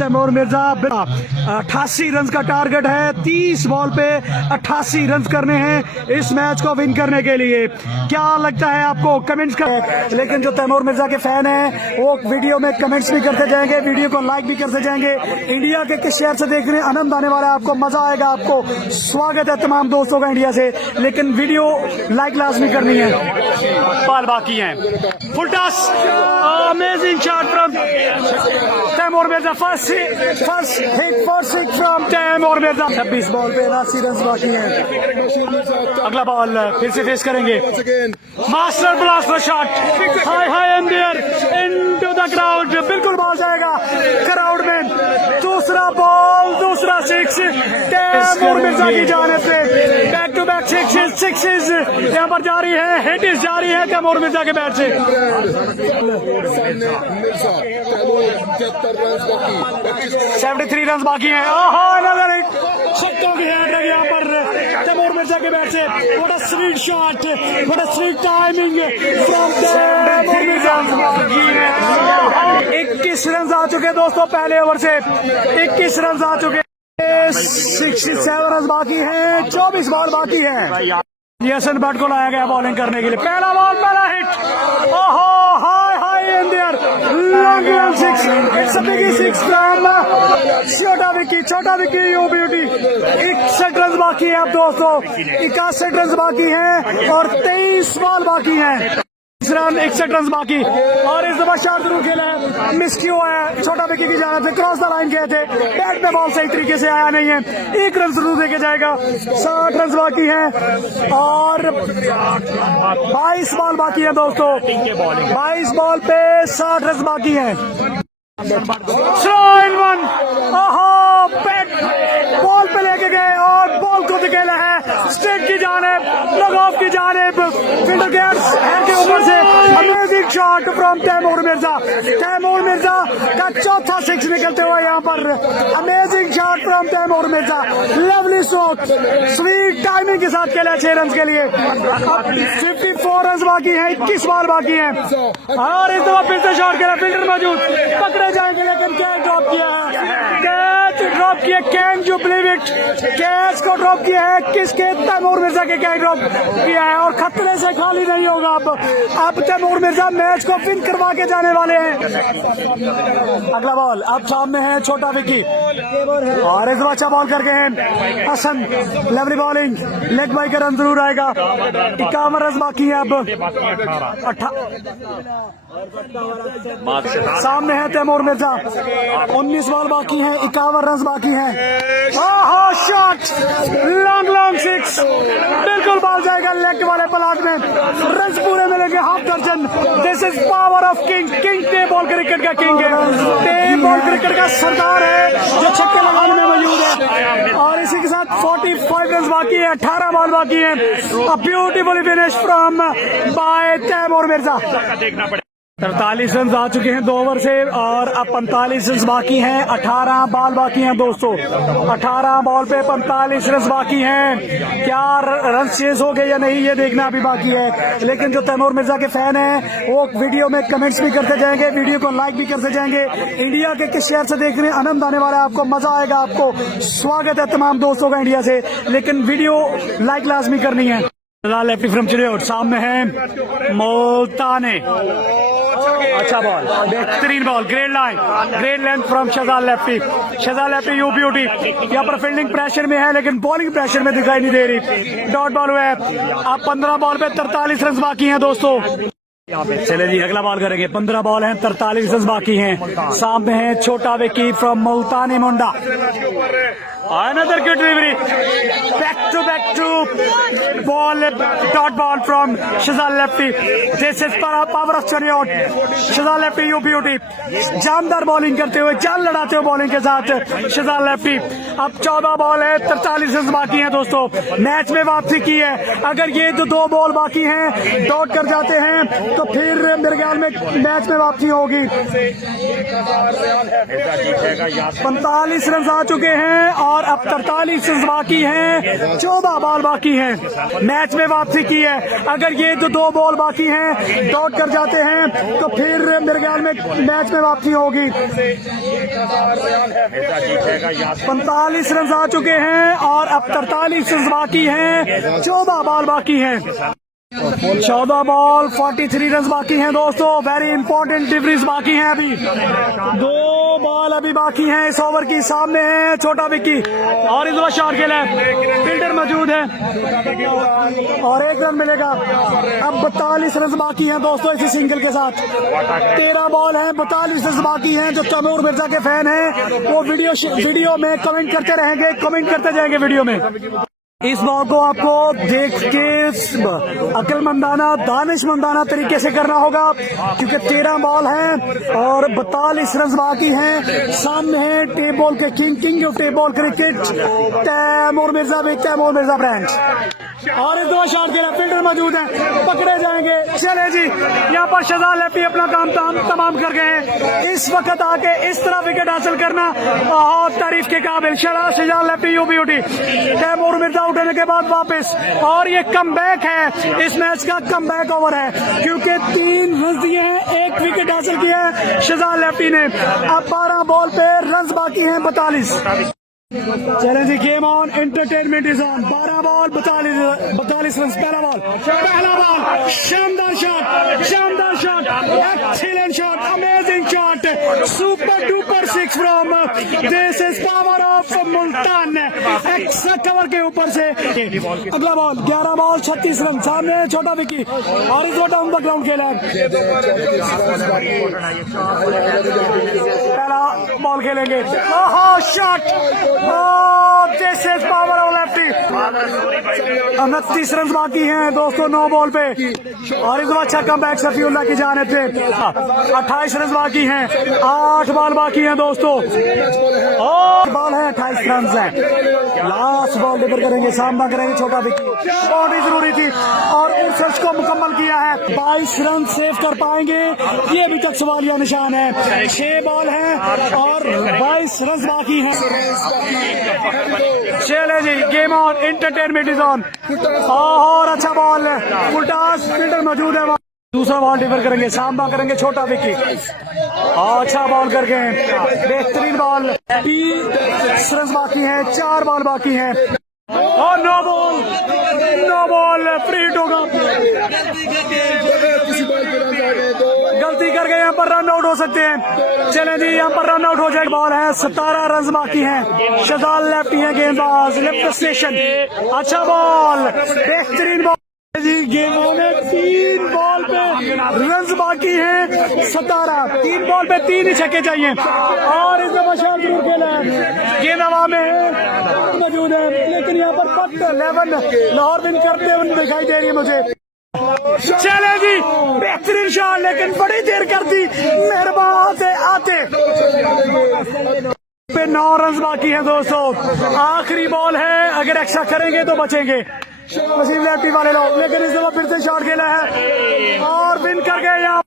Taimur Mirza 88 run का target है। 30 ball पे 88 रन करने हैं इस मैच को विन करने के लिए। क्या लगता है आपको? कमेंट्स कर। लेकिन जो तैमूर मिर्जा के फैन हैं वो वीडियो में कमेंट्स भी करते जाएंगे, वीडियो को लाइक भी करते जाएंगे। इंडिया के किस शहर से देखने आनंद आने वाला है, आपको मजा आएगा। आपको स्वागत है तमाम दोस्तों का इंडिया से, लेकिन वीडियो लाइक लाजमी करनी है। बाल बाकी हैं। Full toss, amazing shot from Taimur Mirza. First hit from Taimur Mirza. 26 ball पे 89 रन बाकी हैं। अगला बॉल फिर से फेस करेंगे। Master blaster shot, high in their into the crowd. बिल्कुल बॉल जाएगा क्राउड में। दूसरा बॉल, दूसरा सिक्स तैमूर मिर्जा की जानिब से। बैक टू बैक सिक्सेस यहाँ पर जारी है, हिट जारी है तैमूर मिर्जा के बैट से। 73 रन बाकी हैं। नजर छक्कों की हैट्रिक यहाँ पर तैमूर मिर्जा के बैट से। What a sweet shot, what a sweet timing from Taimur Mirza. 21 run आ चुके दोस्तों पहले ओवर से। 21 रन आ चुके। 67 रन बाकी हैं। 24 बॉल बाकी है। यसन भट्ट को लाया गया बॉलिंग करने के लिए। पहला बॉल, पहला hit. High in their long six. It's a big six from छोटा विकी यू ब्यूटी। 61 रन बाकी है अब दोस्तों। 61 रन बाकी हैं और 23 बॉल बाकी हैं। 61 रन बाकी। और इस दफा शॉट जरूर खेला है, मिस क्यों है? छोटा विकी की जाने थे, क्रॉस द लाइन गए थे, बैट पे बॉल सही तरीके से आया नहीं है। 1 रन जरूर देके जाएगा। 60 रन बाकी हैं और 22 बॉल बाकी है दोस्तों। 22 बॉल पे 60 रन बाकी हैं। Throw in one. बॉल पे लेके गए और बॉल को धकेला है स्ट्रेट की जानिब, लग ऑफ की जानिब। फील्डर गेट्स हेड के ऊपर से। Amazing shot from Taimur Mirza. Taimur Mirza का चौथा सिक्स निकलते हुए यहाँ पर। Amazing shot from Taimur Mirza. Lovely shot, sweet timing के साथ खेला 6 रन के लिए। अब 54 रन बाकी हैं। 21 बॉल बाकी हैं और इस दफा फिर से शॉट खेला। फील्डर मौजूद, पकड़े जाएंगे लेकिन कैच ड्रॉप किया है। कैच ड्रॉप किया। Can you believe it? Catch को ड्रॉप किया है। किसके? तैमूर मिर्जा के कैच ड्रॉप किया है और खतरे से खाली नहीं होगा। अब तैमूर मिर्जा मैच को विन करवा के जाने वाले हैं। अगला बॉल अब सामने है छोटा विकी और इस अच्छा बॉल करके हैं Hasan. Lovely bowling, leg bye का रन जरूर आएगा। 51 रन बाकी है अब। सामने है तैमूर मिर्जा। 19 बॉल बाकी हैं। 51 रन बाकी हैं। Shot, long six. बिल्कुल बॉल जाएगा लेग वाले प्लाट में। रन पूरे मिलेंगे, हाफ दर्जन। This is power of king. King ball cricket का किंग है, बॉल क्रिकेट का सरदार है जो छक्के लगाने में मौजूद है। और इसी के साथ 45 रन बाकी है। 18 बॉल बाकी है। A beautiful finish from by Taimur Mirza. 43 run आ चुके हैं 2 ओवर से और अब 45 रन बाकी हैं। 18 बॉल बाकी हैं दोस्तों। 18 बॉल पे 45 रन बाकी हैं। क्या रन चेज हो गए या नहीं ये देखना अभी बाकी है। लेकिन जो तैमूर मिर्जा के फैन हैं वो वीडियो में कमेंट्स भी करते जाएंगे, वीडियो को लाइक भी करते जाएंगे। इंडिया के किस शहर से देखने आनंद आने वाला है, आपको मजा आएगा। आपको स्वागत है तमाम दोस्तों का इंडिया से, लेकिन वीडियो लाइक लाजमी करनी है। Lefty from Chiniot. सामने है मुल्ताने। अच्छा बॉल, बेहतरीन ball, great length from Shahzad lefty. Shahzad lefty you beauty. यहाँ पर फील्डिंग प्रेशर में है लेकिन बॉलिंग प्रेशर में दिखाई नहीं दे रही। डॉट बॉल हुआ है। अब 15 बॉल पे 43 रन बाकी हैं दोस्तों। चले जी अगला बॉल करेंगे। 15 बॉल हैं, 43 रन बाकी हैं। सामने है छोटा Vicky from Multani Munda. Another good delivery. Back to ball, dot ball from Shahzad Lefty. This is power of Chariot. Shahzad Lefty, you beauty. जानदार बॉलिंग करते हुए, जान लड़ाते हुए बॉलिंग के साथ शहजाद लेफ्टी। अब 14 बॉल है, 43 रन बाकी हैं दोस्तों। मैच में वापसी की है। अगर ये जो 2 बॉल बाकी हैं डॉट कर जाते हैं तो फिर मेरे ख्याल में मैच में वापसी होगी। 45 रन आ चुके हैं और अब 43 रन बाकी हैं, 14 बॉल बाकी हैं। मैच में वापसी की है, अगर ये जो 2 बॉल बाकी हैं डॉट कर जाते हैं तो फिर मेरे ख्याल में मैच में वापसी होगी। 45 रन आ चुके हैं और अब 43 रन बाकी हैं, 14 बॉल बाकी हैं। 14 बॉल 43 रन बाकी हैं दोस्तों। वेरी इंपॉर्टेंट डिलीवरीज बाकी हैं, अभी 2 बॉल अभी बाकी हैं इस ओवर की। सामने है छोटा विक्की और इस बार शॉट खेला है, फील्डर मौजूद है और 1 रन मिलेगा। अब 42 रन बाकी हैं दोस्तों इसी सिंगल के साथ। 13 बॉल हैं, 42 रन बाकी हैं। जो तैमूर मिर्जा के फैन हैं वो वीडियो में कमेंट करते रहेंगे, कमेंट करते जाएंगे वीडियो में। इस बॉल को आपको देख के अक्लमंदाना दानिशमंदाना तरीके से करना होगा क्योंकि 13 बॉल हैं और 42 रन बाकी हैं। सामने है टेप बॉल के king of tape ball cricket Taimur Mirza brand और इस 2 शॉट के लिए फील्डर मौजूद है, पकड़े जाएंगे। चले जी, यहाँ पर शहजाद लैपी अपना काम तमाम कर गए हैं। इस वक्त आके इस तरह विकेट हासिल करना बहुत तारीफ के काबिल। शहजाद लैपी यूबीयूटी तैमूर मिर्जा उठने के बाद वापस, और ये कमबैक है, इस मैच का कमबैक ओवर है क्योंकि 3 रन दिए हैं, 1 विकेट हासिल किया है शहजाद लैपी ने। अब 12 बॉल पे रन बाकी हैं 42। चलें जी, game on, entertainment is on. 12 ball 42 run. पहला बॉल शानदार shot, excellent shot, amazing shot, super duper 6 from this is power of Multan. Extra cover के ऊपर से अगला बॉल 11 बॉल 36 रन। सामने छोटा विक्की और इस वक्त डाउन द ग्राउंड खेला। पहला बॉल खेलेंगे, shot, this is power of lefty. 29 run बाकी हैं दोस्तों 9 बॉल पे और इस बार अच्छा कमबैक शफीउल्लाह की जानिब से। 28 रन बाकी हैं, 8 बॉल बाकी हैं दोस्तों, 8 बॉल है, 28 रन है। लास्ट बॉल डिलीवर करेंगे, सामना करेंगे छोटा विक्की। बाउंड्री जरूरी थी और उस को मुकम्मल किया है। 22 रन सेव कर पाएंगे, ये अभी तक सवालिया निशान है। 6 बॉल हैं और 22 रन बाकी हैं। चले जी, game on, entertainment is on. और अच्छा बॉल, फुलटास फील्डर मौजूद है। दूसरा बॉल डिलीवर करेंगे, सामना करेंगे छोटा विक्की। अच्छा बॉल कर गए, बेहतरीन बॉल। 30 रन बाकी हैं, 4 बॉल बाकी हैं और नो बॉल फ्री हिट होगा। गलती कर गए, यहाँ पर रन आउट हो सकते हैं। चलें जी, यहाँ पर रन आउट हो जाए। बॉल है, 17 रन बाकी हैं। शहजाद लैपी है गेंदबाज, लेफ्ट स्टेशन। अच्छा बॉल, बेहतरीन बॉल जी। गेम में 3 बॉल पे रन बाकी हैं 17। 3 बॉल पे 3 ही छक्के चाहिए और इस दफा शाम जरूर खेला है। गेंद हवा में है, मौजूद है, लेकिन यहाँ पर पट 11 लाहौर विन करते हुए दिखाई दे रही है मुझे। चले जी, बेहतरीन शॉट, लेकिन बड़ी देर कर दी मेहरबान आते पे। 9 रन बाकी हैं दोस्तों, आखिरी बॉल है, अगर एक्स्ट्रा करेंगे तो बचेंगे वसीम लैपी वाले लोग, लेकिन इस दफा फिर से शॉट खेला है और विन कर गए यहाँ।